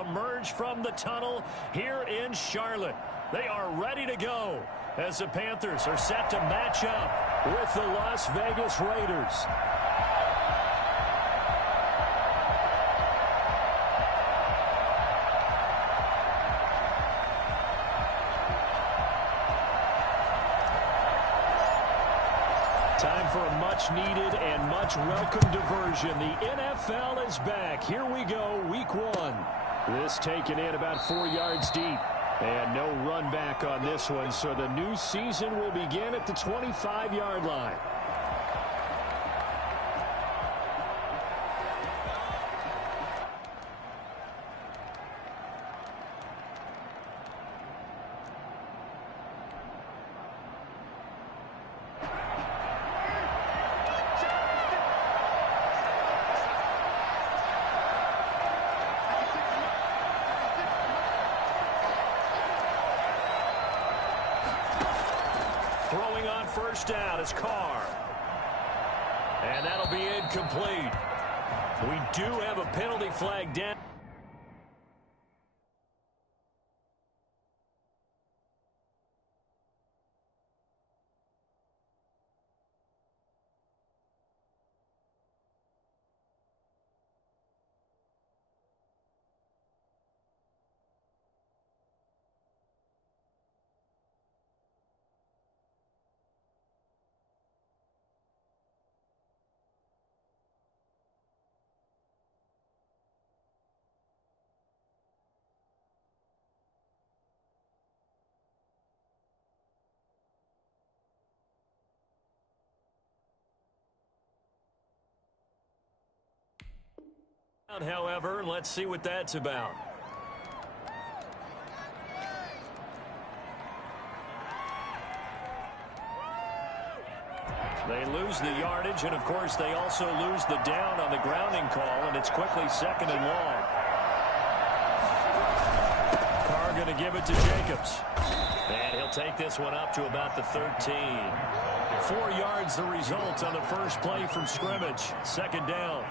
emerge from the tunnel here in Charlotte. They are ready to go as the Panthers are set to match up with the Las Vegas Raiders. Time for a much-needed and much-welcome diversion. The NFL is back. Here we go, Week 1. This taken in about 4 yards deep. And no run back on this one, so the new season will begin at the 25-yard line. Throwing on first down is Carr. And that'll be incomplete. We do have a penalty flag down. However, let's see what that's about. They lose the yardage, and of course they also lose the down on the grounding call, and it's quickly second and long. Carr going to give it to Jacobs. And he'll take this one up to about the 13. 4 yards the result on the first play from scrimmage. Second down.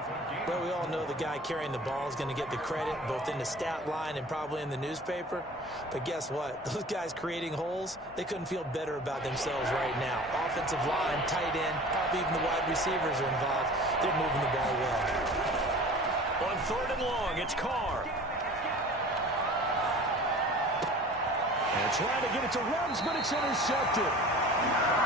Well, we all know the guy carrying the ball is going to get the credit both in the stat line and probably in the newspaper. But guess what? Those guys creating holes, they couldn't feel better about themselves right now. Offensive line, tight end, probably even the wide receivers are involved. They're moving the ball well. On third and long, it's Carr. And trying to get it to Ruggs, but it's intercepted.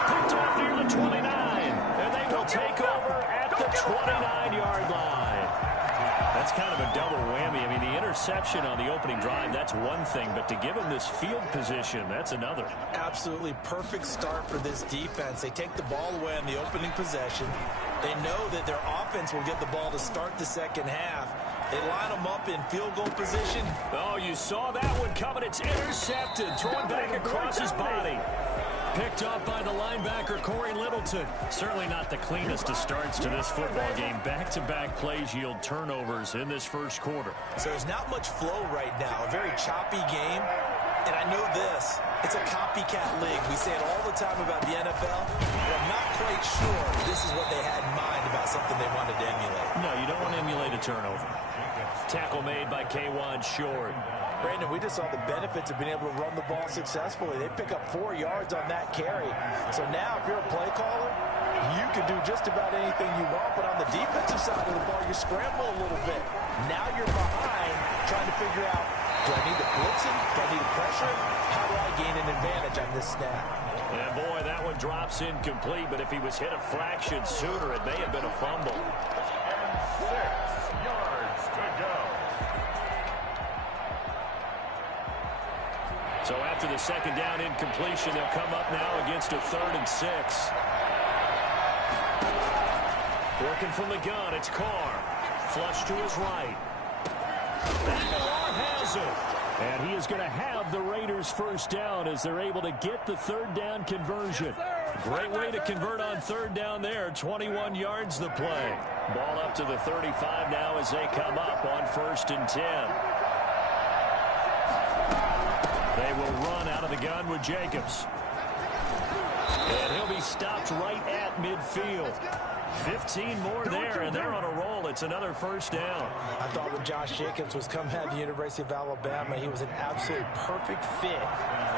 Picked off near the 29. And they will take over at the 29-yard line. That's kind of a double whammy. I mean, the interception on the opening drive, that's one thing. But to give them this field position, that's another. Absolutely perfect start for this defense. They take the ball away on the opening possession. They know that their offense will get the ball to start the second half. They line them up in field goal position. Oh, you saw that one coming. It's intercepted. Throwing back across his body. Picked up by the linebacker, Corey Littleton. Certainly not the cleanest of starts to this football game. Back-to-back plays yield turnovers in this first quarter. So there's not much flow right now. A very choppy game. And I know this. It's a copycat league. We say it all the time about the NFL. But I'm not quite sure this is what they had in mind about something they wanted to emulate. No, you don't want to emulate a turnover. Tackle made by K'Wan Short. Brandon, we just saw the benefits of being able to run the ball successfully. They pick up 4 yards on that carry. So now, if you're a play caller, you can do just about anything you want. But on the defensive side of the ball, you scramble a little bit. Now you're behind, trying to figure out, do I need to blitz him? Do I need to pressure him? How do I gain an advantage on this snap? And boy, that one drops incomplete. But if he was hit a fraction sooner, it may have been a fumble. 6 yards to go. So after the second down incompletion, they'll come up now against a 3rd and 6. Working from the gun, it's Carr. Flush to his right. Aguilar has it. And he is going to have the Raiders first down as they're able to get the 3rd down conversion. Great way to convert on 3rd down there. 21 yards the play. Ball up to the 35 now as they come up on 1st and 10. They will run out of the gun with Jacobs. And he'll be stopped right at midfield. 15 more there, and they're on a roll. It's another first down. I thought when Josh Jacobs was coming out of the University of Alabama, he was an absolute perfect fit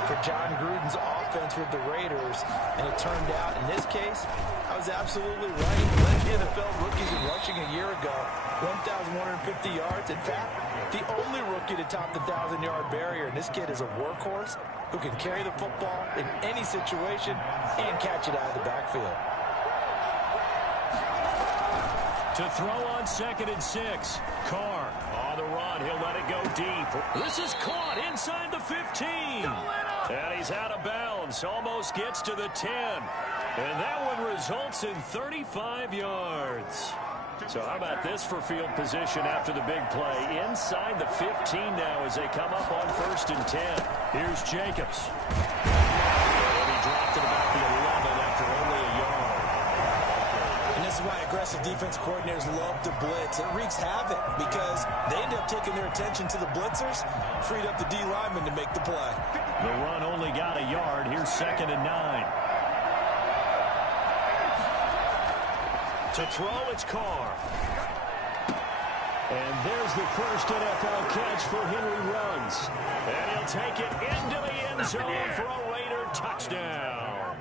for John Gruden's offense with the Raiders. And it turned out, in this case, I was absolutely right. Led the NFL rookies in rushing a year ago, 1,150 yards. In fact, the only rookie to top the 1,000-yard barrier. And this kid is a workhorse who can carry the football in any situation and catch it out of the backfield. To throw on 2nd and 6. Carr on the run. He'll let it go deep. This is caught inside the 15. And he's out of bounds. Almost gets to the 10. And that one results in 35 yards. So how about this for field position after the big play? Inside the 15 now as they come up on 1st and 10. Here's Jacobs. And he dropped it about the 11 after only a yard. And this is why aggressive defense coordinators love to blitz. It wreaks havoc because they end up taking their attention to the blitzers, freed up the D lineman to make the play. The run only got a yard. Here's 2nd and 9. To throw, it's Carr. And there's the first NFL catch for Henry Ruggs. And he'll take it into the end zone for a Raider touchdown.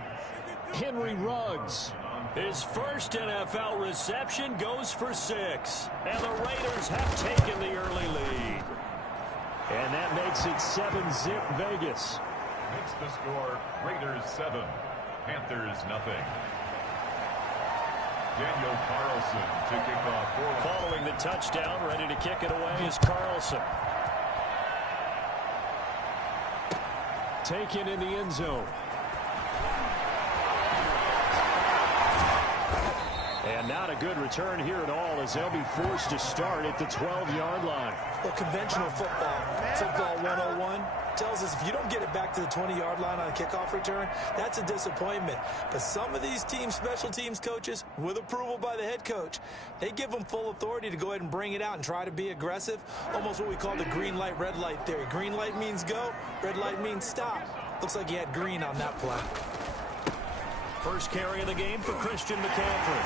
Henry Ruggs, his first NFL reception, goes for 6. And the Raiders have taken the early lead. And that makes it 7-zip Vegas. Makes the score Raiders 7, Panthers nothing. Daniel Carlson to kick off. Following the touchdown, ready to kick it away is Carlson. Taken in the end zone. And not a good return here at all as they'll be forced to start at the 12-yard line. Well, conventional football 101, tells us if you don't get it back to the 20-yard line on a kickoff return, that's a disappointment. But some of these teams, special teams coaches, with approval by the head coach, they give them full authority to go ahead and bring it out and try to be aggressive, almost what we call the green light, red light theory. Green light means go, red light means stop. Looks like he had green on that play. First carry of the game for Christian McCaffrey.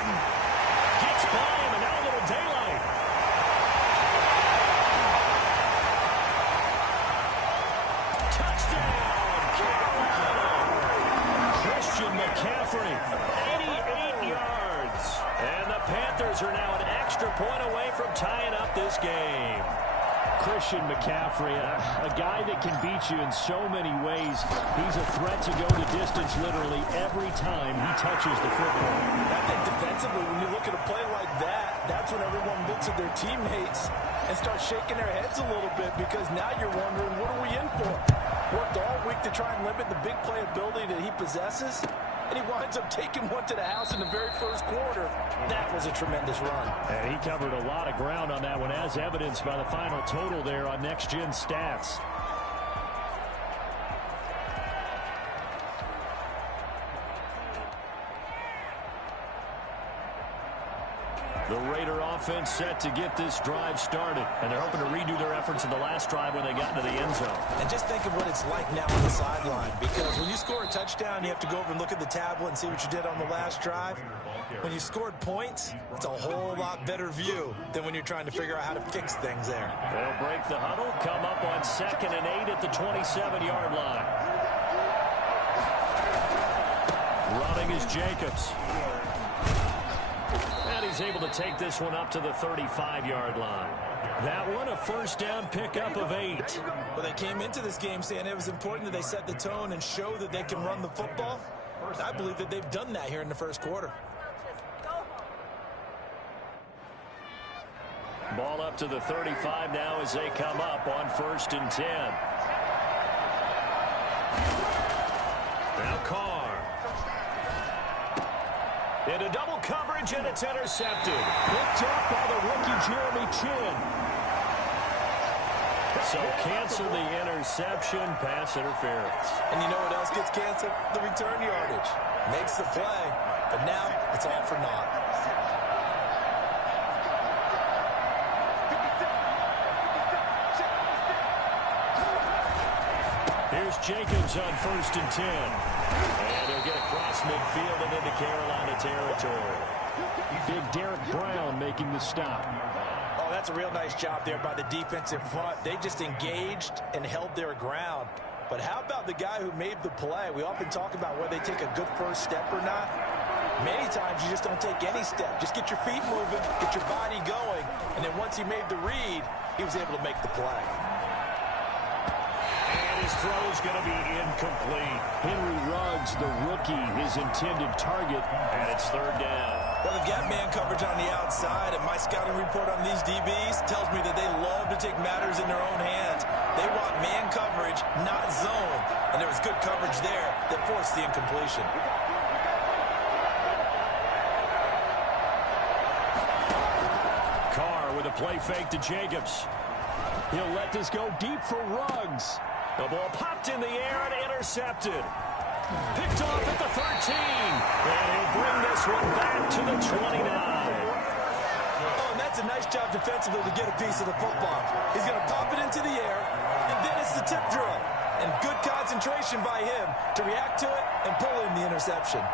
Gets by him, and now a little daylight. Touchdown, Carolina! Christian McCaffrey, 88 yards. And the Panthers are now an extra point away from tying up this game. Christian McCaffrey, a guy that can beat you in so many ways. He's a threat to go the distance literally every time he touches the football. I think defensively, when you look at a play like that, that's when everyone looks at their teammates and starts shaking their heads a little bit because now you're wondering, what are we in for? Worked all week to try and limit the big play ability that he possesses, and he winds up taking one to the house in the very first quarter. That was a tremendous run. And he covered a lot of ground on that one, as evidenced by the final total there on Next Gen Stats. The Raider offense set to get this drive started. And they're hoping to redo their efforts in the last drive when they got into the end zone. And just think of what it's like now on the sideline. Because when you score a touchdown, you have to go over and look at the tablet and see what you did on the last drive. When you scored points, it's a whole lot better view than when you're trying to figure out how to fix things there. They'll break the huddle, come up on 2nd and 8 at the 27-yard line. Running is Jacobs. And he's able to take this one up to the 35-yard line. That one a first down pickup of 8. Well, they came into this game saying it was important that they set the tone and show that they can run the football. I believe that they've done that here in the first quarter. Ball up to the 35 now as they come up on 1st and 10. Now Carr. Into double coverage, and it's intercepted. Picked up by the rookie Jeremy Chin. So cancel the interception, pass interference. And you know what else gets canceled? The return yardage. Makes the play, but now it's all for naught. Here's Jacobs on 1st and 10. And he'll get across midfield and into Carolina territory. Big Derek Brown making the stop. Oh, that's a real nice job there by the defensive front. They just engaged and held their ground. But how about the guy who made the play? We often talk about whether they take a good first step or not. Many times you just don't take any step. Just get your feet moving, get your body going, and then once he made the read, he was able to make the play. And his throw is going to be incomplete. Henry Ruggs, the rookie, his intended target, and it's 3rd down. Well, they've got man coverage on the outside, and my scouting report on these DBs tells me that they love to take matters in their own hands. They want man coverage, not zone. And there was good coverage there that forced the incompletion. Carr with a play fake to Jacobs. He'll let this go deep for Ruggs. The ball popped in the air and intercepted. Picked off at the 13. And he'll bring this one back to the 29. Oh, and that's a nice job defensively to get a piece of the football. He's going to pop it into the air, and then it's the tip drill. And good concentration by him to react to it and pull in the interception.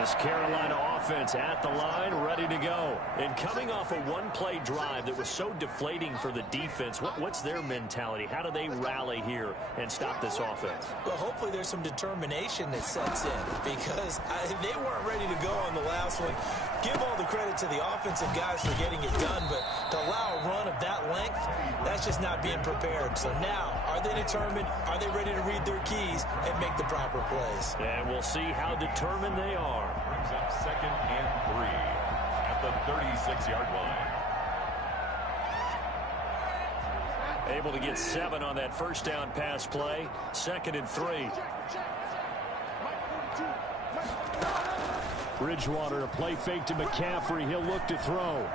This Carolina offense at the line, ready to go. And coming off a one-play drive that was so deflating for the defense, what's their mentality? How do they rally here and stop this offense? Well, hopefully there's some determination that sets in because they weren't ready to go on the last one. Give all the credit to the offensive guys for getting it done, but to allow a run of that length, that's just not being prepared. So now, are they determined? Are they ready to read their keys and make the proper plays? And we'll see how determined they are. Brings up 2nd and 3 at the 36-yard line. Able to get 7 on that first down pass play. 2nd and 3. Bridgewater, a play fake to McCaffrey. He'll look to throw.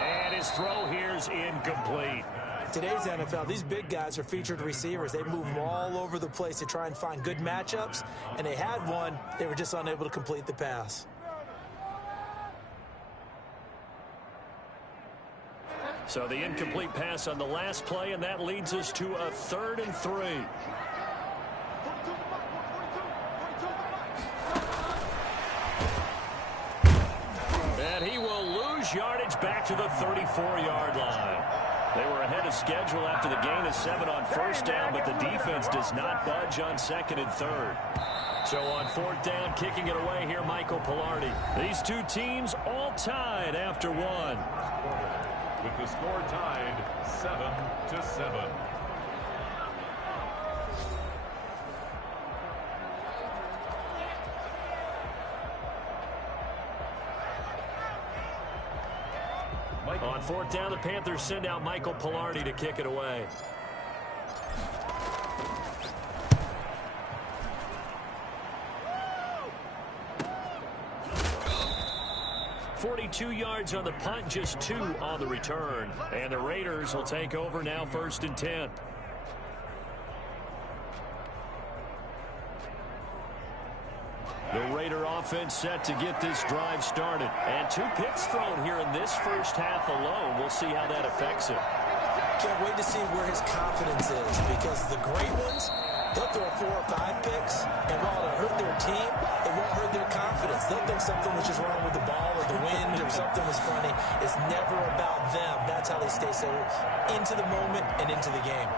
And his throw here's incomplete. Today's NFL, these big guys are featured receivers. They move them all over the place to try and find good matchups, and they had one. They were just unable to complete the pass. So the incomplete pass on the last play, and that leads us to a 3rd and 3. And he will lose yardage back to the 34-yard line. They were ahead of schedule after the gain of 7 on first down, but the defense does not budge on 2nd and 3rd. So on 4th down, kicking it away here, Michael Pilardi. These two teams all tied after 1. With the score tied 7-7. On 4th down, the Panthers send out Michael Pilardi to kick it away. .42 yards on the punt, just 2 on the return. And the Raiders will take over now 1st and 10. The Raider offense set to get this drive started. And 2 picks thrown here in this first half alone. We'll see how that affects him. Can't wait to see where his confidence is because the great ones, they'll throw 4 or 5 picks, and while it'll hurt their team, it won't hurt their confidence. They'll think something was just wrong with the ball or the wind or something was funny. It's never about them. That's how they stay so into the moment and into the game.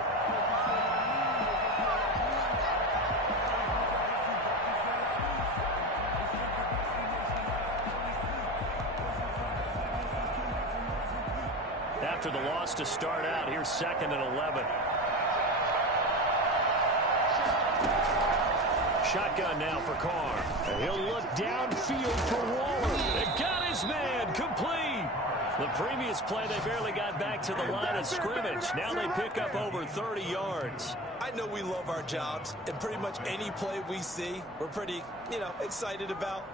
After the loss to start out, here's 2nd and 11. Shotgun now for Carr. And he'll look downfield for Waller. They got his man complete. The previous play, they barely got back to the line of scrimmage. Now they pick up over 30 yards. I know we love our jobs, and pretty much any play we see, we're pretty, excited about.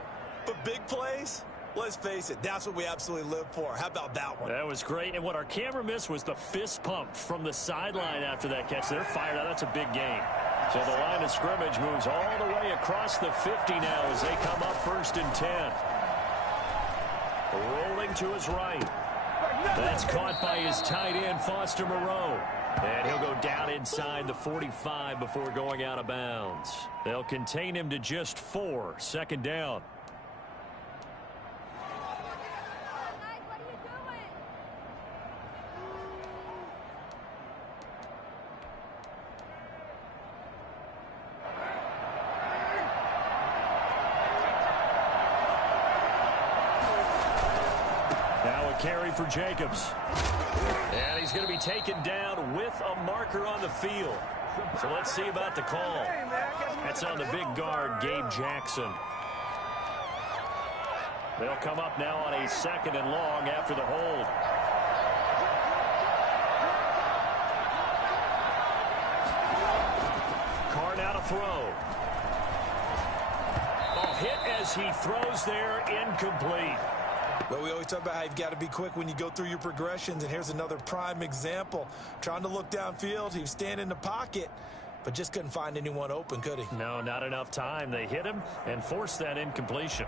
But big plays, let's face it, that's what we absolutely live for. How about that one? That was great. And what our camera missed was the fist pump from the sideline after that catch. They're fired out. That's a big game. So the line of scrimmage moves all the way across the 50 now as they come up 1st and 10. Rolling to his right. That's caught by his tight end, Foster Moreau. And he'll go down inside the 45 before going out of bounds. They'll contain him to just 4. 2nd down. Carry for Jacobs. And he's going to be taken down with a marker on the field. So let's see about the call. That's on the big guard, Gabe Jackson. They'll come up now on a 2nd and long after the hold. Carr now to throw. Oh, hit as he throws there, incomplete. Well, we always talk about how you've got to be quick when you go through your progressions, and here's another prime example. Trying to look downfield, he was standing in the pocket, but just couldn't find anyone open, could he? No, not enough time. They hit him and forced that incompletion.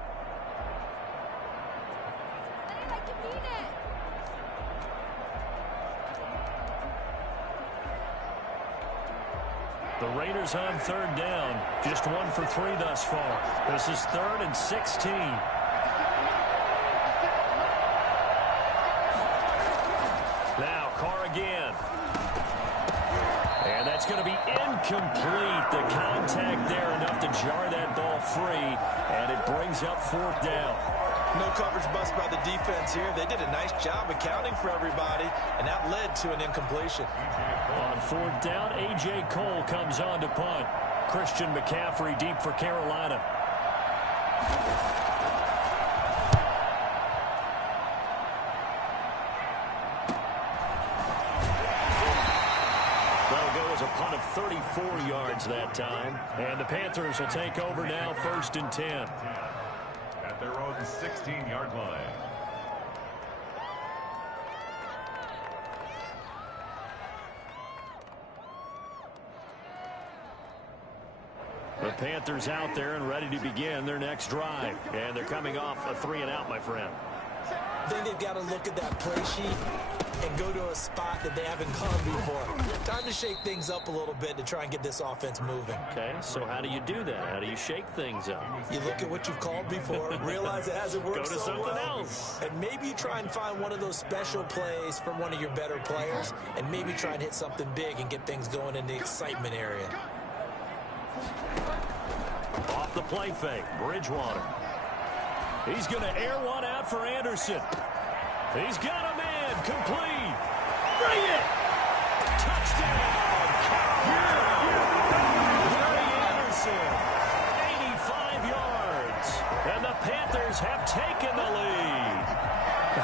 The Raiders on 3rd down, just 1 for 3 thus far. This is 3rd and 16. Now Carr again. And that's going to be incomplete. The contact there enough to jar that ball free. And it brings up 4th down. No coverage bust by the defense here. They did a nice job accounting for everybody, and that led to an incompletion. On 4th down, A.J. Cole comes on to punt. Christian McCaffrey deep for Carolina. A punt of 34 yards that time. And the Panthers will take over now 1st and 10. At their own 16-yard line. The Panthers out there and ready to begin their next drive. And they're coming off a 3-and-out, my friend. I think they've got to look at that play sheet and go to a spot that they haven't gone before. Time to shake things up a little bit to try and get this offense moving. Okay, so how do you do that? How do you shake things up? You look at what you've called before, realize it hasn't worked so so something well, else. and maybe you try and find one of those special plays from one of your better players, and maybe try and hit something big and get things going in the excitement area. Off the play fake, Bridgewater. He's going to air one out for Anderson. He's got him in, complete. Bring it! Touchdown! Gary Anderson, 85 yards. And the Panthers have taken the lead.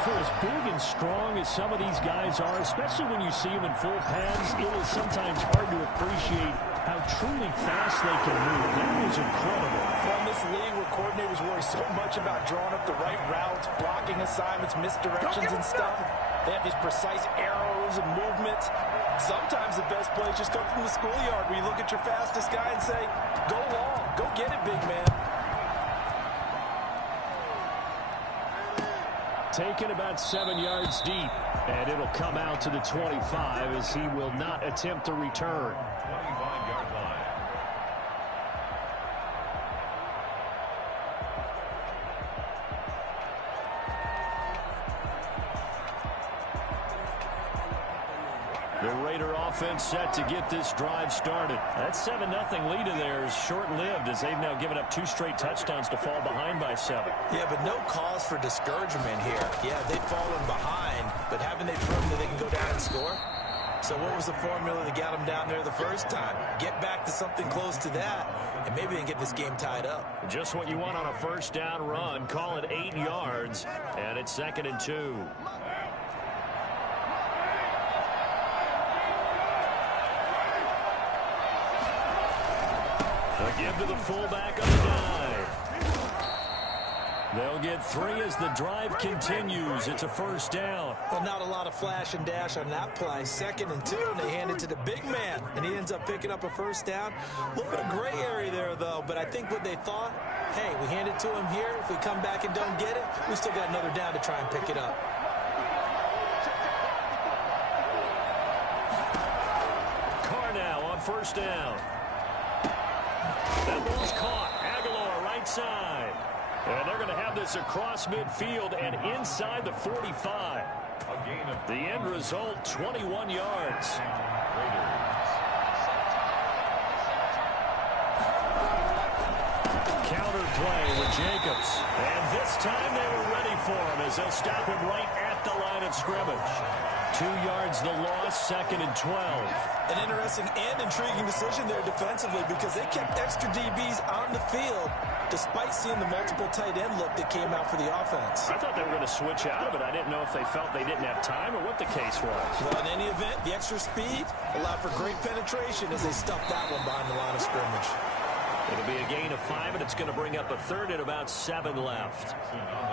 For as big and strong as some of these guys are, especially when you see them in full pads, it is sometimes hard to appreciate how truly fast they can move. That was incredible. From this league where coordinators worry so much about drawing up the right routes, blocking assignments, misdirections and stuff, they have these precise arrows and movements. Sometimes the best plays just come from the schoolyard where you look at your fastest guy and say, go long, go get it, big man. Taken about 7 yards deep, and it'll come out to the 25 as he will not attempt to return. 25-yard line. The Raider offense set to get this drive started. That 7-0 lead of theirs short-lived as they've now given up 2 straight touchdowns to fall behind by 7. Yeah, but no cause for discouragement here. Yeah, they've fallen behind, but haven't they proven that they can go down and score? So what was the formula that got them down there the first time? Get back to something close to that, and maybe they can get this game tied up. Just what you want on a first down run. Call it 8 yards, and it's 2nd and 2. A give to the fullback on the dive. They'll get 3 as the drive continues. It's a first down. Well, not a lot of flash and dash on that play. 2nd and 2, and they hand it to the big man, and he ends up picking up a first down. A little bit of gray area there, though, but I think what they thought, hey, we hand it to him here. If we come back and don't get it, we still got another down to try and pick it up. Carr now on first down. That ball's caught. Aguilar right side. And they're going to have this across midfield and inside the 45. The end result, 21 yards. Counter play with Jacobs. And this time they were ready for him as they'll stop him right at the line of scrimmage. 2 yards the loss, 2nd and 12. An interesting and intriguing decision there defensively because they kept extra DBs on the field despite seeing the multiple tight end look that came out for the offense. I thought they were going to switch out of it. I didn't know if they felt they didn't have time or what the case was. Well, in any event, the extra speed allowed for great penetration as they stuffed that one behind the line of scrimmage. It'll be a gain of 5, and it's going to bring up a 3rd and about 7 left.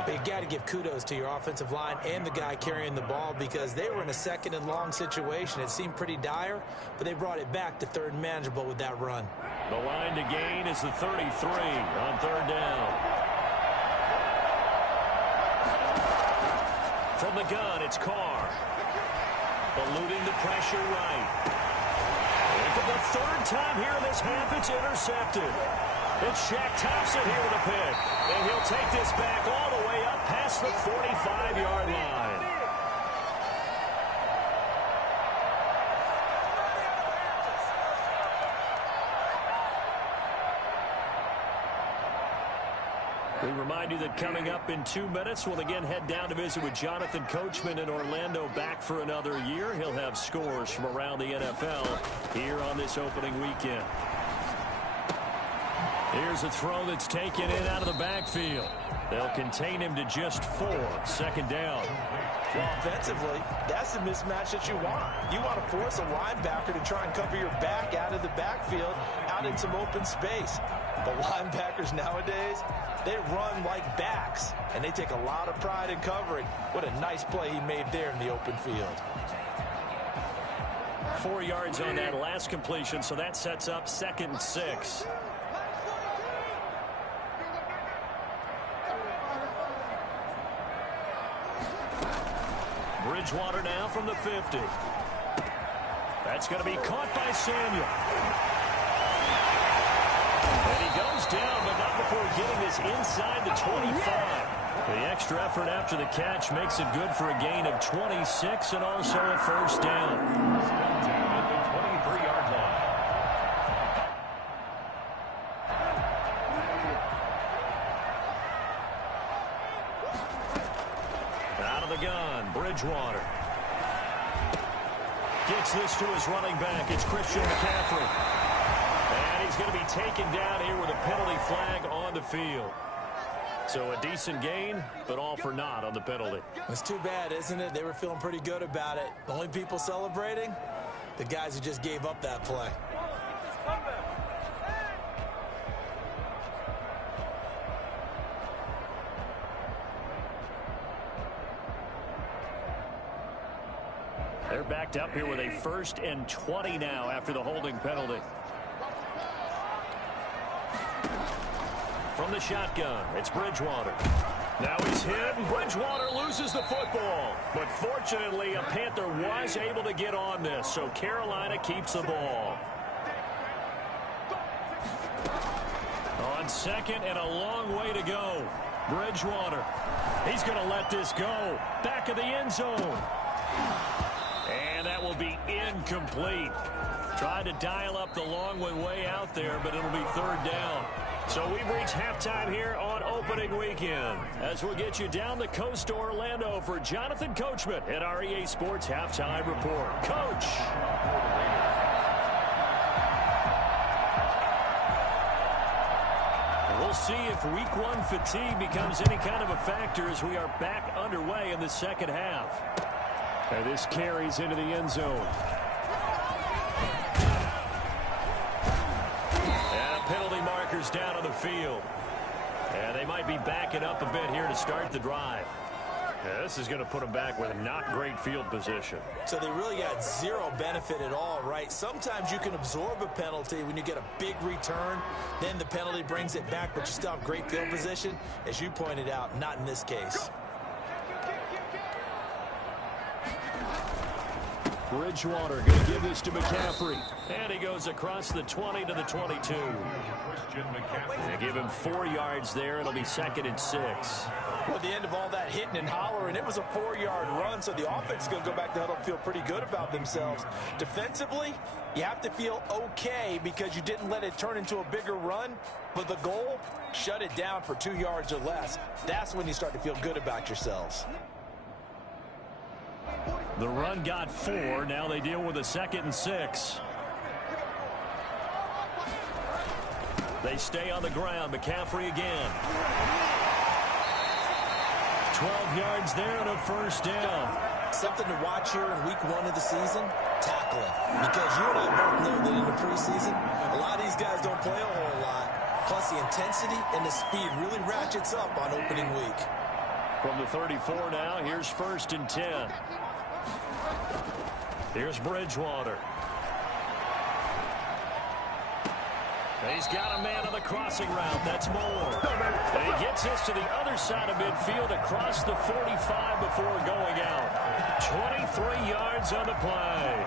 But you got to give kudos to your offensive line and the guy carrying the ball because they were in a 2nd and long situation. It seemed pretty dire, but they brought it back to 3rd and manageable with that run. The line to gain is the 33 on 3rd down. From the gun, it's Carr. Eluding the pressure right. And for the 3rd time here in this half, it's intercepted. It's Shaq Thompson here with a pick. And he'll take this back all the way up past the 45-yard line. We remind you that coming up in 2 minutes, we'll again head down to visit with Jonathan Coachman in Orlando, back for another year. He'll have scores from around the NFL here on this opening weekend. Here's a throw that's taken in out of the backfield. They'll contain him to just 4, 2nd down. Well, offensively, that's the mismatch that you want. You want to force a linebacker to try and cover your back out of the backfield, out in some open space. The linebackers nowadays, they run like backs, and they take a lot of pride in covering. What a nice play he made there in the open field. 4 yards on that last completion, so that sets up 2nd and 6. Bridgewater now from the 50. That's going to be caught by Samuel. And he goes down, but not before getting this inside the 25. The extra effort after the catch makes it good for a gain of 26 and also a first down. Down at the 23-yard line. Out of the gun, Bridgewater. Gets this to his running back. It's Christian McCaffrey. And he's going to be taken down here with a penalty flag on the field. So a decent gain, but all for naught on the penalty. It's too bad, isn't it? They were feeling pretty good about it. The only people celebrating, the guys who just gave up that play. They're backed up here with a 1st and 20 now after the holding penalty. From the shotgun, it's Bridgewater. Now he's hit, and Bridgewater loses the football. But fortunately, a Panther was able to get on this, so Carolina keeps the ball. On 2nd and a long way to go. Bridgewater. He's going to let this go. Back of the end zone. And that will be incomplete. Tried to dial up the long way out there, but it'll be 3rd down. So we've reached halftime here on opening weekend as we'll get you down the coast to Orlando for Jonathan Coachman at our EA Sports Halftime Report. Coach. We'll see if week 1 fatigue becomes any kind of a factor as we are back underway in the 2nd half. And this carries into the end zone. And penalty markers down on the field. And they might be backing up a bit here to start the drive. Yeah, this is going to put them back with not great field position. So they really got zero benefit at all, right? Sometimes you can absorb a penalty when you get a big return. Then the penalty brings it back, but you still have great field position. As you pointed out, not in this case. Bridgewater going to give this to McCaffrey. And he goes across the 20 to the 22. They give him 4 yards there. It'll be 2nd and 6. Well, at the end of all that hitting and hollering, it was a 4-yard run, so the offense is going to go back to huddle and feel pretty good about themselves. Defensively, you have to feel okay because you didn't let it turn into a bigger run, but the goal, shut it down for 2 yards or less. That's when you start to feel good about yourselves. The run got 4. Now they deal with a 2nd and 6. They stay on the ground. McCaffrey again. 12 yards there and a 1st down. Something to watch here in week 1 of the season, tackling. Because you and I both know that in the preseason, a lot of these guys don't play a whole lot. Plus the intensity and the speed really ratchets up on opening week. From the 34 now, here's 1st and 10. Here's Bridgewater. He's got a man on the crossing route. That's Moore. And he gets this to the other side of midfield across the 45 before going out. 23 yards on the play.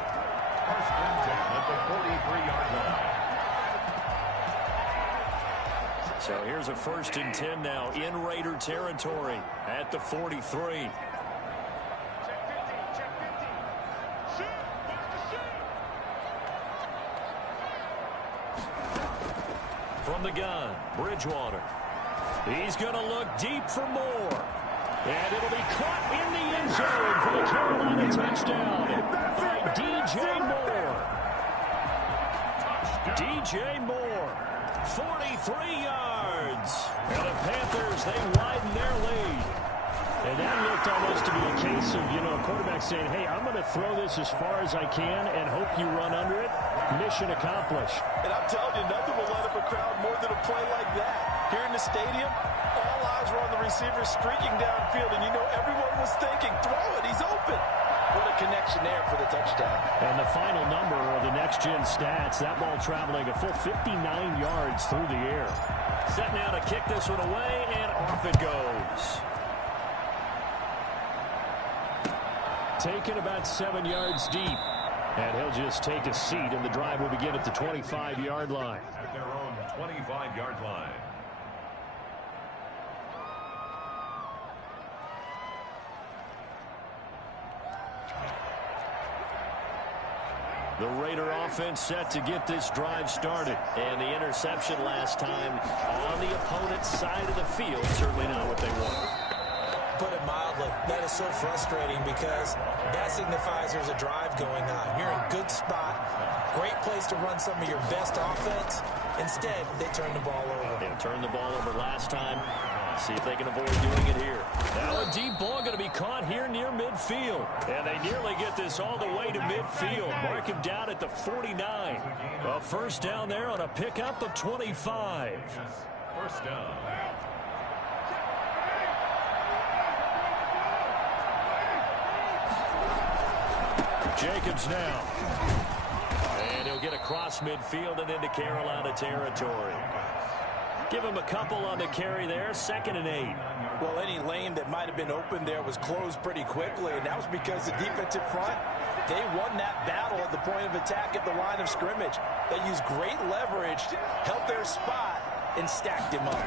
1st and 10 at the 43-yard line. So here's a 1st and 10 now in Raider territory at the 43. From the gun, Bridgewater. He's going to look deep for Moore. And it'll be caught in the end zone for the Carolina touchdown by DJ Moore. DJ Moore, 43 yards. And the Panthers, they widen their lead. And that looked almost to be a case of, a quarterback saying, hey, I'm going to throw this as far as I can and hope you run under it. Mission accomplished. And I'm telling you, nothing will let up a crowd more than a play like that. Here in the stadium, all eyes were on the receiver streaking downfield, and everyone was thinking, throw it, he's open. What a connection there for the touchdown. And the final number of the next-gen stats, that ball traveling a full 59 yards through the air. Set now to kick this one away, and off it goes. Taken about 7 yards deep. And he'll just take a seat, and the drive will begin at the 25-yard line. At their own 25-yard line. The Raider offense set to get this drive started. And the interception last time on the opponent's side of the field. Certainly not what they wanted. Put it mildly, that is so frustrating because that signifies there's a drive going on. You're in a good spot, great place to run some of your best offense. Instead, they turn the ball over. They turned the ball over last time. See if they can avoid doing it here. Now a deep ball going to be caught here near midfield. And they nearly get this all the way to midfield. Mark him down at the 49. A 1st down there on a pickup of 25. 1st down. Jacobs now. And he'll get across midfield and into Carolina territory. Give him a couple on the carry there. 2nd and 8. Well, any lane that might have been open there was closed pretty quickly, and that was because the defensive front, they won that battle at the point of attack at the line of scrimmage. They used great leverage, held their spot, and stacked him up.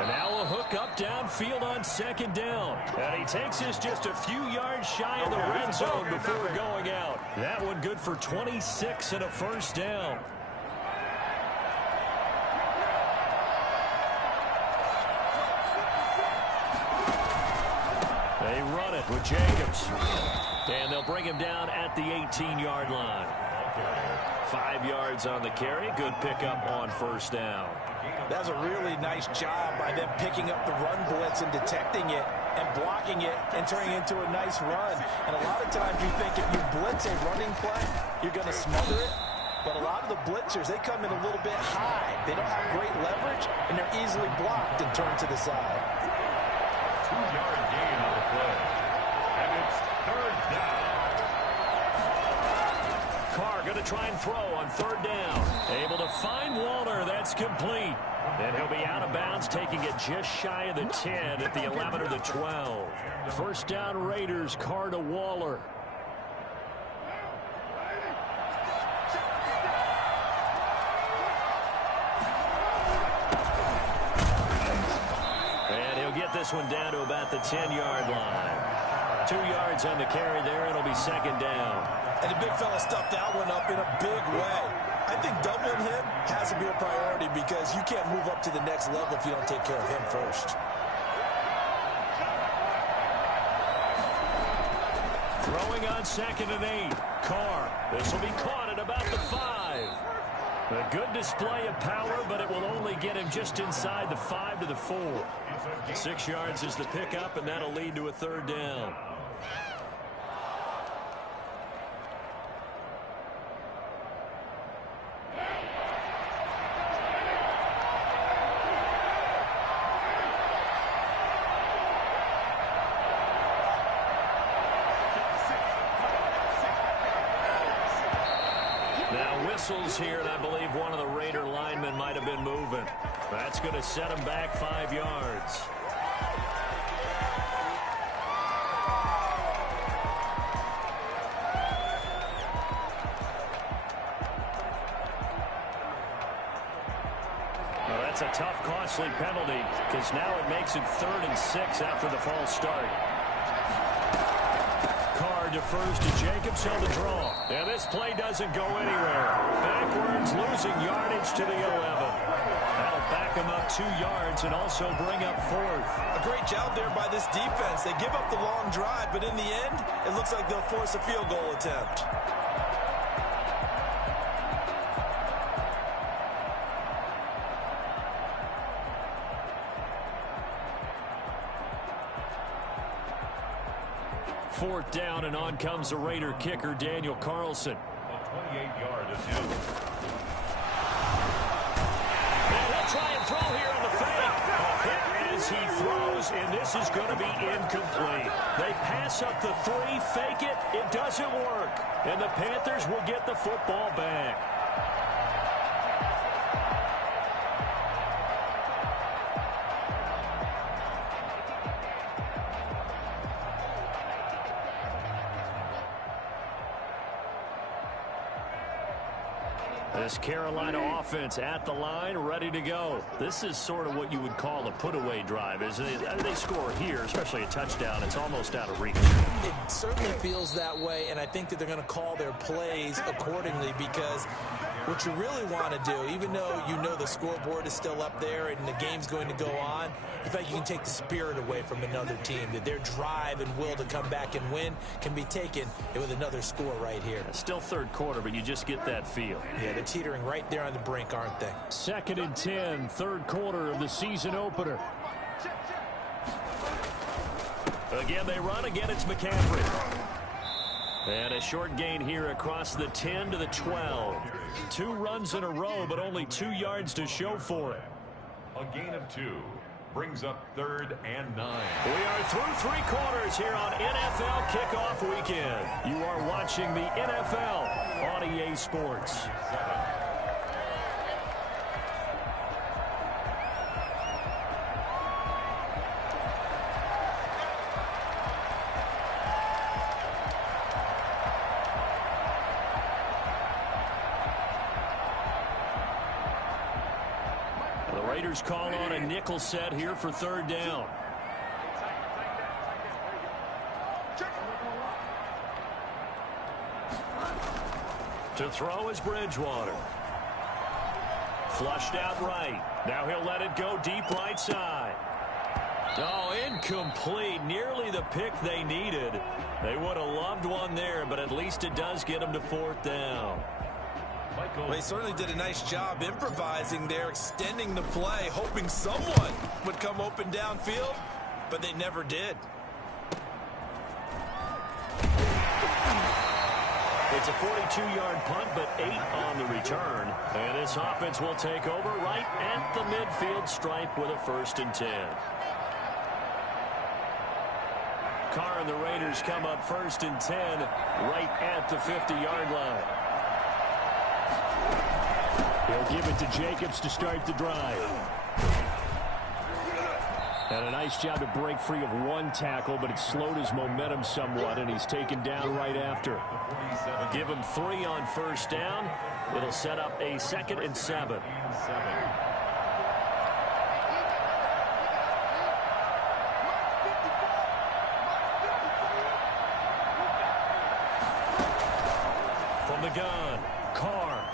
And now a hook up downfield on 2nd down. And he takes this just a few yards shy of the red zone before going out. That one good for 26 and a 1st down. They run it with Jacobs. And they'll bring him down at the 18-yard line. 5 yards on the carry. Good pickup on 1st down. That's a really nice job by them picking up the run blitz and detecting it and blocking it and turning it into a nice run. And a lot of times you think if you blitz a running play, you're going to smother it. But a lot of the blitzers, they come in a little bit high. They don't have great leverage, and they're easily blocked and turned to the side. 2-yard gain on the play. And it's third down. Carr going to try and throw on third down. Able to find Waller. That's complete. And he'll be out of bounds, taking it just shy of the 10 at the 11 or the 12. First down Raiders, Carr to Waller. And he'll get this one down to about the 10-yard line. 2 yards on the carry there. It'll be second down. And the big fella stuffed that one up in a big way. I think doubling him has to be a priority because you can't move up to the next level if you don't take care of him first. Throwing on 2nd and 8. Carr. This will be caught at about the 5. A good display of power, but it will only get him just inside the 5 to the 4. 6 yards is the pickup, and that'll lead to a third down. Here, and I believe one of the Raider linemen might have been moving. That's going to set him back 5 yards. Well, that's a tough, costly penalty because now it makes it 3rd and 6 after the false start. Defers to Jacobs on the draw. And this play doesn't go anywhere. Backwards, losing yardage to the 11. That'll back him up 2 yards and also bring up 4th. A great job there by this defense. They give up the long drive, but in the end, it looks like they'll force a field goal attempt. Fourth down, and on comes the Raider kicker, Daniel Carlson. A 28-yard attempt. And he'll try and throw here on the fake. A hit as he throws, and this is going to be incomplete. They pass up the 3, fake it. It doesn't work. And the Panthers will get the football back. This Carolina offense at the line, ready to go. This is sort of what you would call a put-away drive. As they score here, especially a touchdown, it's almost out of reach. It certainly feels that way, and I think that they're going to call their plays accordingly because what you really want to do, even though you know the scoreboard is still up there and the game's going to go on, in fact, you can take the spirit away from another team, that their drive and will to come back and win can be taken with another score right here. Still third quarter, but you just get that feel. Yeah, they're teetering right there on the brink, aren't they? 2nd and 10, third quarter of the season opener. Again, they run. Again, it's McCaffrey. And a short gain here across the 10 to the 12. 2 runs in a row, but only 2 yards to show for it. A gain of 2 brings up 3rd and 9. We are through 3 quarters here on NFL Kickoff Weekend. You are watching the NFL on EA Sports. Raiders call on a nickel set here for 3rd down. To throw is Bridgewater. Flushed out right. Now he'll let it go deep right side. Oh, incomplete. Nearly the pick they needed. They would have loved one there, but at least it does get them to 4th down. Well, they certainly did a nice job improvising there, extending the play, hoping someone would come open downfield, but they never did. It's a 42-yard punt, but 8 on the return. And this offense will take over right at the midfield stripe with a 1st and 10. Carr and the Raiders come up 1st and 10 right at the 50-yard line. He'll give it to Jacobs to start the drive. And a nice job to break free of one tackle, but it slowed his momentum somewhat, and he's taken down right after. Give him 3 on 1st down. It'll set up a 2nd and 7. From the gun, Carr.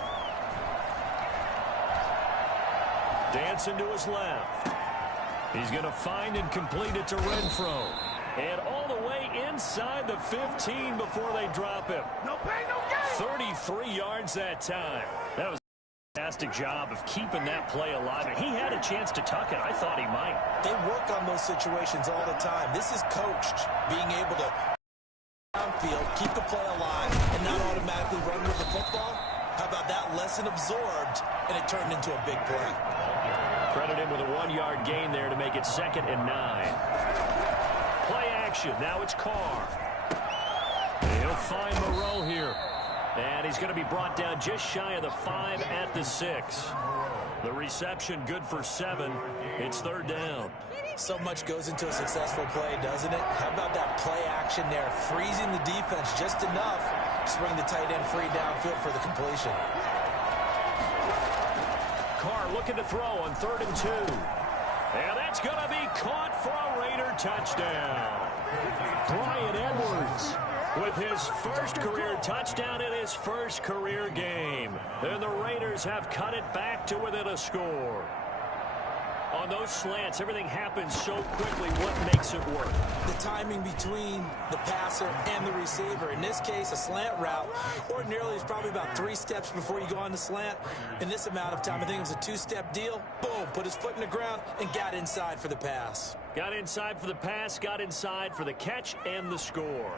Dancing to his left. He's going to find and complete it to Renfro. And all the way inside the 15 before they drop him. No pain, no gain. 33 yards that time. That was a fantastic job of keeping that play alive. And he had a chance to tuck it. I thought he might. They work on those situations all the time. This is coached, being able to downfield, keep the play alive, and not automatically run with the football. How about that lesson absorbed, and it turned into a big play. Credit him with a 1-yard gain there to make it 2nd and 9. Play action. Now it's Carr. And he'll find Moreau here. And he's going to be brought down just shy of the 5 at the 6. The reception good for 7. It's 3rd down. So much goes into a successful play, doesn't it? How about that play action there? Freezing the defense just enough to bring the tight end free downfield for the completion. Carr looking to throw on 3rd and 2. And that's going to be caught for a Raider touchdown. Bryan Edwards with his 1st career touchdown in his 1st career game. And the Raiders have cut it back to within a score. On those slants, everything happens so quickly. What makes it work? The timing between the passer and the receiver. In this case, a slant route ordinarily is probably about 3 steps before you go on the slant. In this amount of time, I think it was a 2-step deal. Boom, put his foot in the ground and got inside for the pass. Got inside for the pass, got inside for the catch and the score.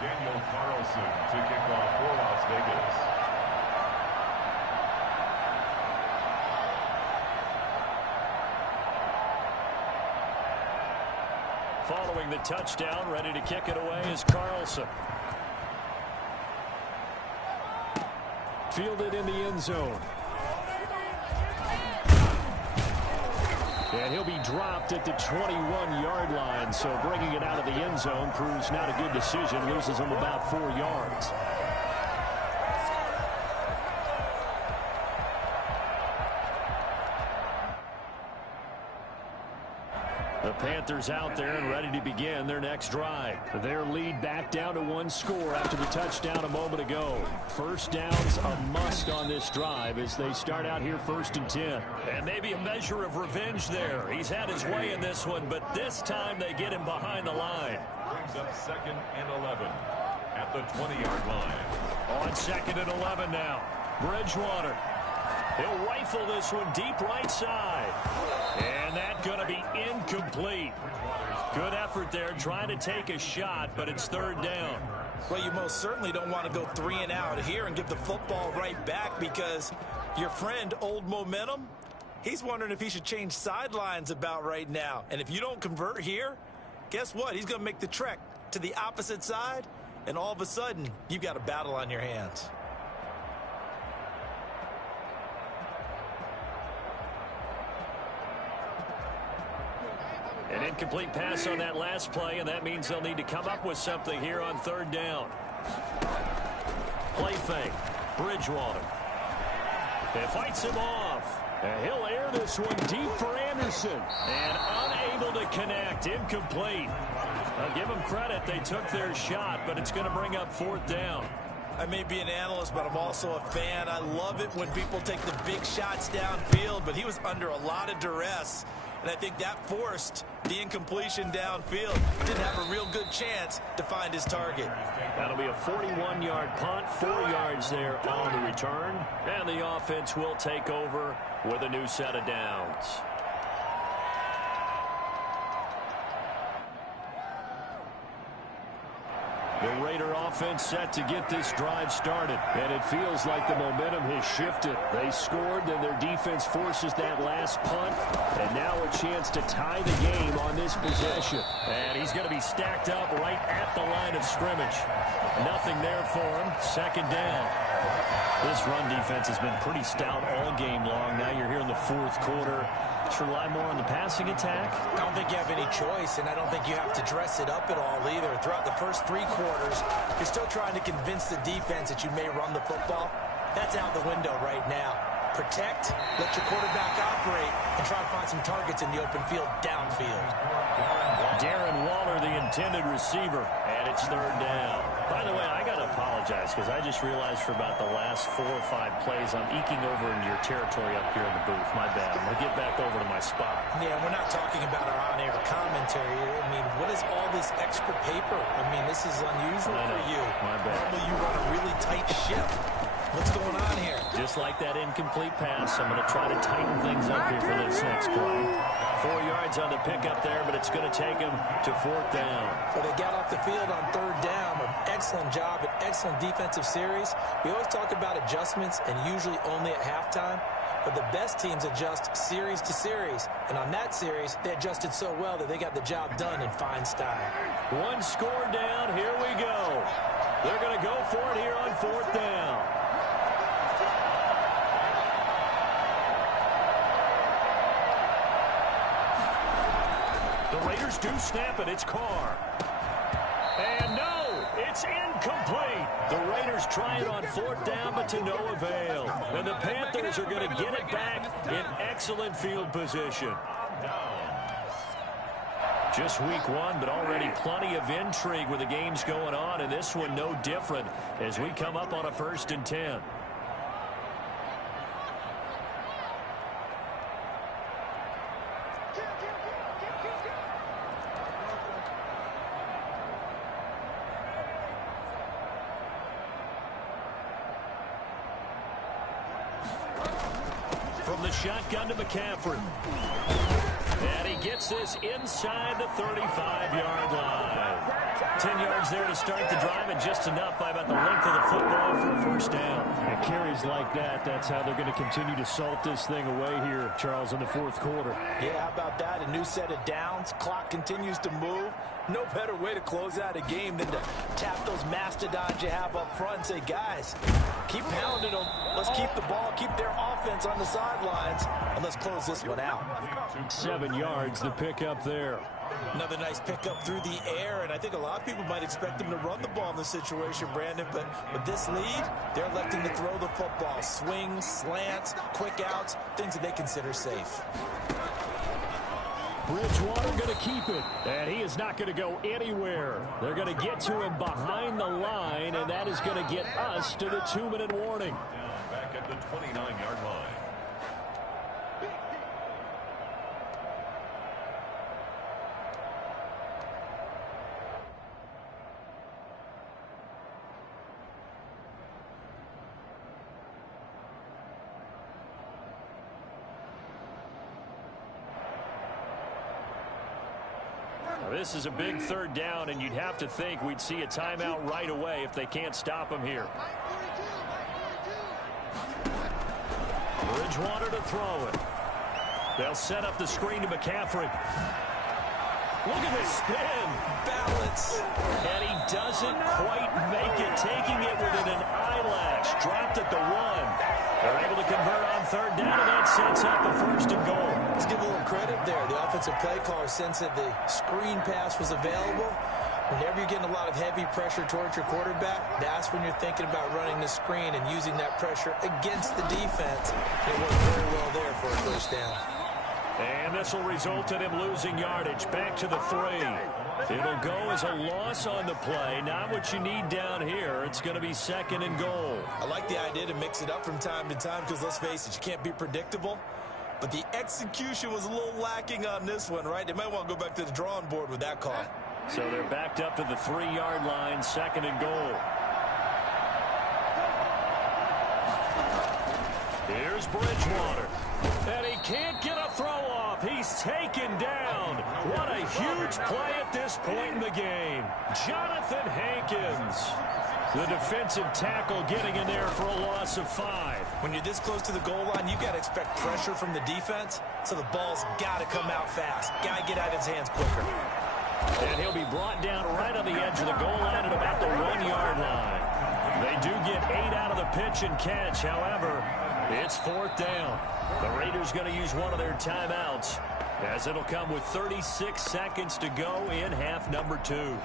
Daniel Carlson to kick off for Las Vegas. Following the touchdown, ready to kick it away is Carlson. Fielded in the end zone. And he'll be dropped at the 21-yard line, so bringing it out of the end zone proves not a good decision. Loses him about 4 yards. The Panthers out there and ready to begin their next drive. Their lead back down to 1 score after the touchdown a moment ago. 1st down's a must on this drive as they start out here 1st and 10. And maybe a measure of revenge there. He's had his way in this one, but this time they get him behind the line. Brings up 2nd and 11 at the 20-yard line. On 2nd and 11 now. Bridgewater. He'll rifle this one deep right side. And that's going to be incomplete. Good effort there trying to take a shot, but it's 3rd down. Well, you most certainly don't want to go 3 and out here and give the football right back because your friend, Old Momentum, he's wondering if he should change sidelines about right now. And if you don't convert here, guess what? He's going to make the trek to the opposite side, and all of a sudden, you've got a battle on your hands. An incomplete pass on that last play, and that means they'll need to come up with something here on 3rd down. Play fake. Bridgewater. It fights him off. And he'll air this one deep for Anderson. And unable to connect. Incomplete. I'll give them credit. They took their shot, but it's going to bring up 4th down. I may be an analyst, but I'm also a fan. I love it when people take the big shots downfield, but he was under a lot of duress. And I think that forced the incompletion downfield. Didn't have a real good chance to find his target. That'll be a 41-yard punt, 4 yards there on the return. And the offense will take over with a new set of downs. The Raider offense set to get this drive started, and it feels like the momentum has shifted. They scored, then their defense forces that last punt, and now a chance to tie the game on this possession. And he's going to be stacked up right at the line of scrimmage. Nothing there for him. Second down. This run defense has been pretty stout all game long. Now you're here in the fourth quarter. Let's rely more on the passing attack. I don't think you have any choice, and I don't think you have to dress it up at all either. Throughout the first 3 quarters, you're still trying to convince the defense that you may run the football. That's out the window right now. Protect, let your quarterback operate, and try to find some targets in the open field downfield. Darren Waller, the intended receiver, and it's third down. By the way, I got to apologize because I just realized for about the last 4 or 5 plays I'm eking over into your territory up here in the booth. My bad. I'm going to get back over to my spot. Yeah, we're not talking about our on-air commentary. I mean, what is all this extra paper? I mean, this is unusual for you. My bad. Normally you run a really tight ship. What's going on here? Just like that incomplete pass, I'm going to try to tighten things up here for this next play. 4 yards on the pickup there, but it's going to take him to fourth down. So they got off the field on third down. An excellent job, an excellent defensive series. We always talk about adjustments, and usually only at halftime. But the best teams adjust series to series. And on that series, they adjusted so well that they got the job done in fine style. 1 score down. Here we go. They're going to go for it here on fourth down. The Raiders do snap it. It's Carr. And no, it's incomplete. The Raiders try it on fourth down, but to no avail. And the Panthers are going to get it back in excellent field position. Just week 1, but already plenty of intrigue with the games going on, and this one no different as we come up on a 1st and 10. From the shotgun to McCaffrey. And he gets this inside the 35-yard line. 10 yards there to start the drive, and just enough by about the length of the football for a first down. And carries like that, that's how they're going to continue to salt this thing away here, Charles, in the fourth quarter. Yeah, how about that? A new set of downs. Clock continues to move. No better way to close out a game than to tap those mastodons you have up front and say, guys, keep pounding them. Let's keep the ball, keep their offense on the sidelines, and let's close this one out. 7 yards, the pickup there. Another nice pickup through the air, and I think a lot of people might expect them to run the ball in this situation, Brandon, but with this lead, they're electing to throw the football. Swings, slants, quick outs, things that they consider safe. Bridgewater going to keep it, and he is not going to go anywhere. They're going to get to him behind the line, and that is going to get us to the 2-minute warning. Back at the 29-yard line. This is a big third down, and you'd have to think we'd see a timeout right away if they can't stop him here. Bridgewater to throw it. They'll set up the screen to McCaffrey. Look at this spin. Balance. And he doesn't quite make it, taking it within an eyelash. Dropped at the 1. They're able to convert on third down, and that sets up a 1st and goal. Let's give a little credit there. The offensive play caller sensed that the screen pass was available. Whenever you're getting a lot of heavy pressure towards your quarterback, that's when you're thinking about running the screen and using that pressure against the defense. It worked very well there for a first down. And this will result in him losing yardage. Back to the 3. It'll go as a loss on the play. Not what you need down here. It's going to be 2nd and goal. I like the idea to mix it up from time to time because, let's face it, you can't be predictable. But the execution was a little lacking on this one, right? They might want to go back to the drawing board with that call. So they're backed up to the 3-yard line, 2nd and goal. Here's Bridgewater. And he can't get a throw off. He's taken down. What a huge play at this point in the game. Jonathan Hankins. The defensive tackle getting in there for a loss of 5. When you're this close to the goal line, you've got to expect pressure from the defense, so the ball's got to come out fast. Got to get out of his hands quicker. And he'll be brought down right on the edge of the goal line at about the 1-yard line. They do get 8 out of the pitch and catch. However, it's 4th down. The Raiders going to use one of their timeouts, as it'll come with 36 seconds to go in half number 2.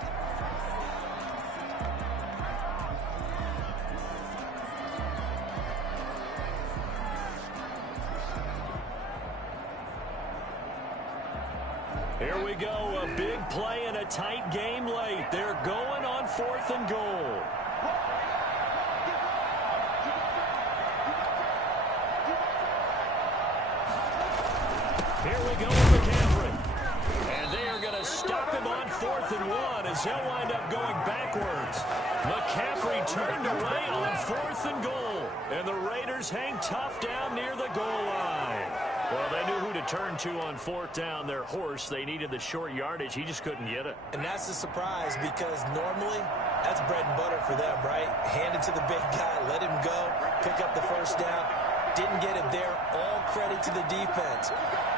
Here we go, a big play and a tight game late. They're going on 4th and goal. Here we go with McCaffrey. And they are going to stop him on 4th and 1 as he'll wind up going backwards. McCaffrey turned away on 4th and goal. And the Raiders hang tough down near the goal line. Well, they knew who to turn to on 4th down. Their horse, they needed the short yardage. He just couldn't get it. And that's a surprise because normally that's bread and butter for them, right? Hand it to the big guy, let him go, pick up the first down. Didn't get it there. All credit to the defense.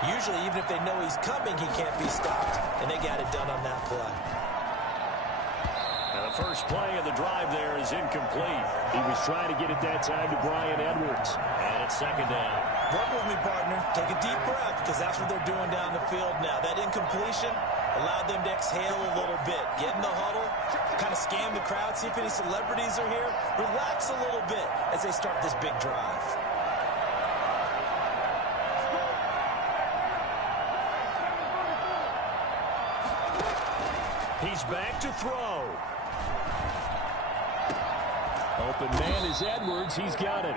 Usually, even if they know he's coming, he can't be stopped. And they got it done on that play. Now, the first play of the drive there is incomplete. He was trying to get it that time to Bryan Edwards. And it's 2nd down. Work with me, partner. Take a deep breath because that's what they're doing down the field now. That incompletion allowed them to exhale a little bit. Get in the huddle, kind of scan the crowd, see if any celebrities are here. Relax a little bit as they start this big drive. He's back to throw. Open man is Edwards. He's got it.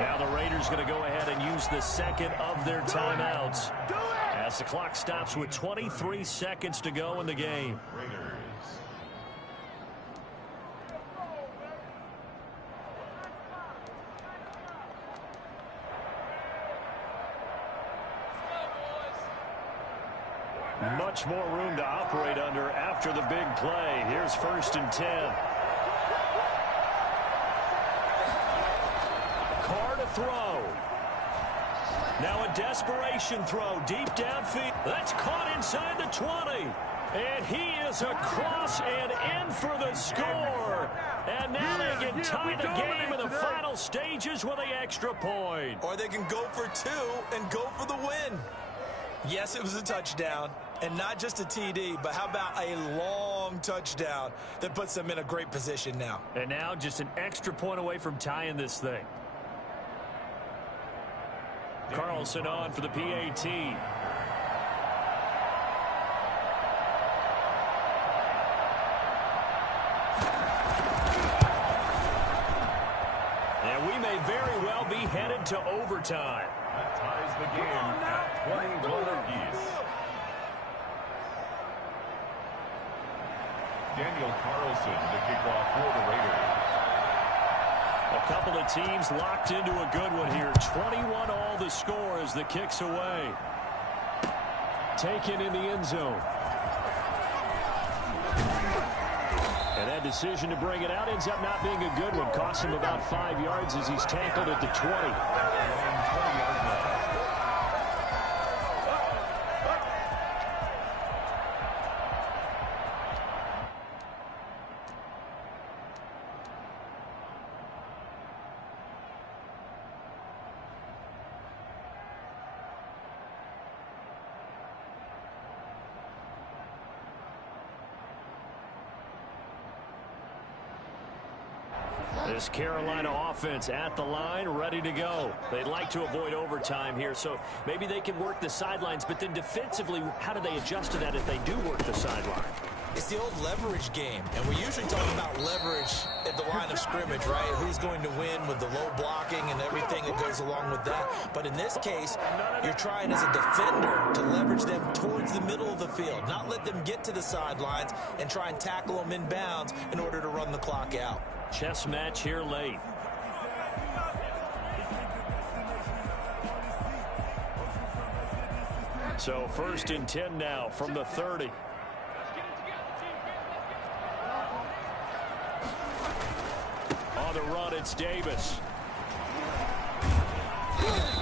Now the Raiders going to go ahead and use the second of their timeouts as the clock stops with 23 seconds to go in the game. Much more room to operate under after the big play. Here's 1st and 10. Carr to throw. Now a desperation throw deep downfield. That's caught inside the 20. And he is across and in for the score. And now they can tie the game in the final stages with the extra point. Or they can go for 2 and go for the win. Yes, it was a touchdown, and not just a TD, but how about a long touchdown that puts them in a great position now. And now just an extra point away from tying this thing. Carlson on for the PAT. And we may very well be headed to overtime. That ties the game at 21 apiece. Daniel Carlson to kick off for the Raiders. A couple of teams locked into a good one here. 21 all the score as the kick's away. Taken in the end zone. And that decision to bring it out ends up not being a good one. Cost him about 5 yards as he's tackled at the 20. This Carolina offense at the line, ready to go. They'd like to avoid overtime here, so maybe they can work the sidelines, but then defensively, how do they adjust to that if they do work the sideline? It's the old leverage game, and we usually talk about leverage at the line of scrimmage, right? Who's going to win with the low blocking and everything that goes along with that. But in this case, you're trying as a defender to leverage them towards the middle of the field, not let them get to the sidelines and try and tackle them in bounds in order to run the clock out. Chess match here late. So 1st and 10 now from the 30. On the run, it's Davis.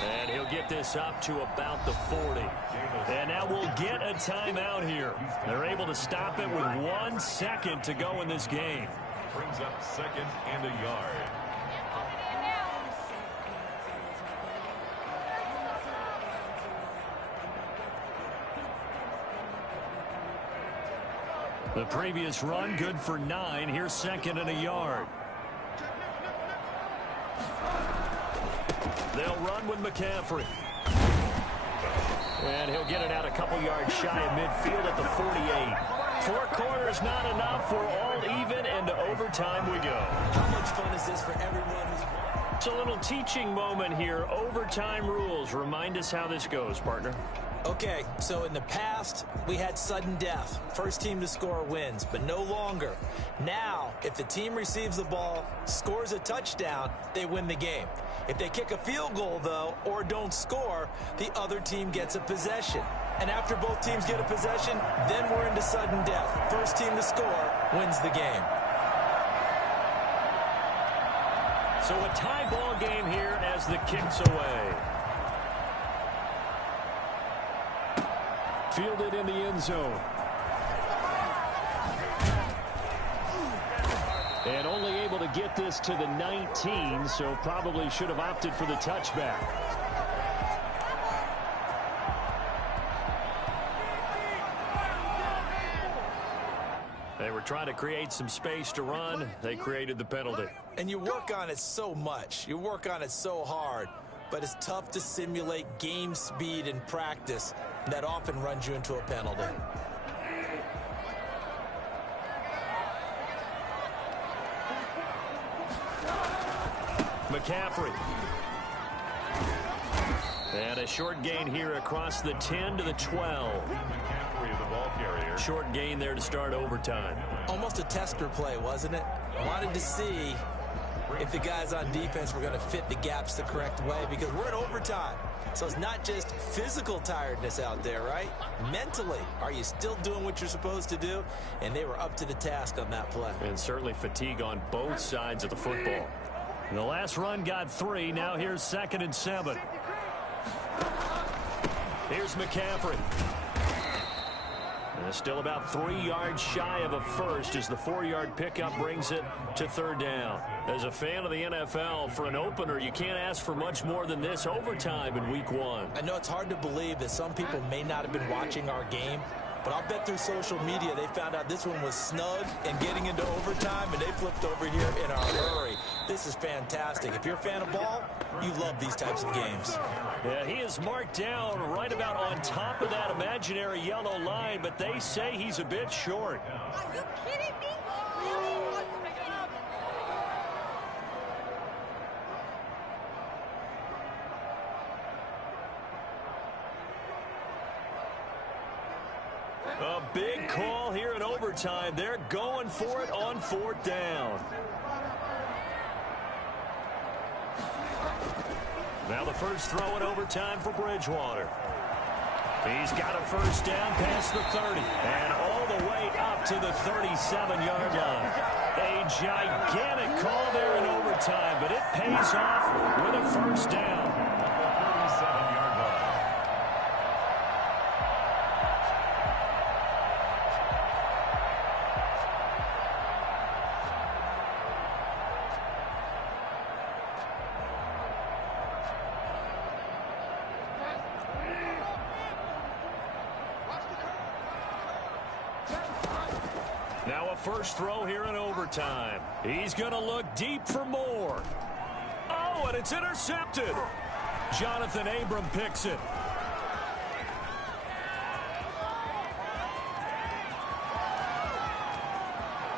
And he'll get this up to about the 40. And now we'll get a timeout here. They're able to stop it with 1 second to go in this game. Brings up 2nd and a yard. The previous run good for 9. Here's 2nd and a yard. They'll run with McCaffrey. And he'll get it out a couple yards shy of midfield at the 48. 4 quarters not enough. We're all even, and to overtime we go. How much fun is this for everyone who's... It's a little teaching moment here. Overtime rules. Remind us how this goes, partner. Okay, so in the past, we had sudden death. First team to score wins, but no longer. Now, if the team receives the ball, scores a touchdown, they win the game. If they kick a field goal, though, or don't score, the other team gets a possession. And after both teams get a possession, then we're into sudden death. First team to score wins the game. So a tie ball game here as the kick's away. Fielded in the end zone. And only able to get this to the 19, so probably should have opted for the touchback. They were trying to create some space to run. They created the penalty. And you work on it so much. You work on it so hard. But it's tough to simulate game speed in practice. That often runs you into a penalty. McCaffrey. And a short gain here across the 10 to the 12. McCaffrey, the ball carrier. Short gain there to start overtime. Almost a tester play, wasn't it? Wanted to see if the guys on defense were going to fit the gaps the correct way, because we're in overtime. So it's not just physical tiredness out there, right? Mentally, are you still doing what you're supposed to do? And they were up to the task on that play. And certainly fatigue on both sides of the football. And the last run got 3. Now here's 2nd and 7. Here's McCaffrey. And still about 3 yards shy of a first as the 4-yard pickup brings it to 3rd down. As a fan of the NFL, for an opener, you can't ask for much more than this overtime in week 1. I know it's hard to believe that some people may not have been watching our game, but I'll bet through social media they found out this one was snug and getting into overtime, and they flipped over here in a hurry. This is fantastic. If you're a fan of ball, you love these types of games. Yeah, he is marked down right about on top of that imaginary yellow line, but they say he's a bit short. Are you kidding me? A big call here in overtime. They're going for it on 4th down. Now the first throw in overtime for Bridgewater. He's got a first down past the 30 and all the way up to the 37-yard line. A gigantic call there in overtime, but it pays off with a first down. 37-yard line. Now a first throw here in overtime. He's going to look deep for more. Oh, and it's intercepted. Jonathan Abram picks it.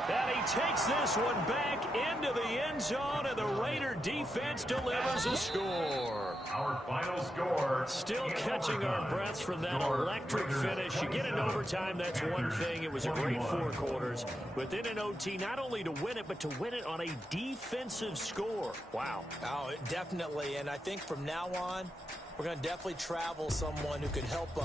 And he takes this one back into the end zone, and the Raider defense delivers a score. Our final score. Still catching our breaths from that electric finish. You get into overtime, that's one thing. It was a great 4 quarters. But then in OT, not only to win it, but to win it on a defensive score. Wow. Oh, definitely. And I think from now on, we're going to definitely travel someone who can help us.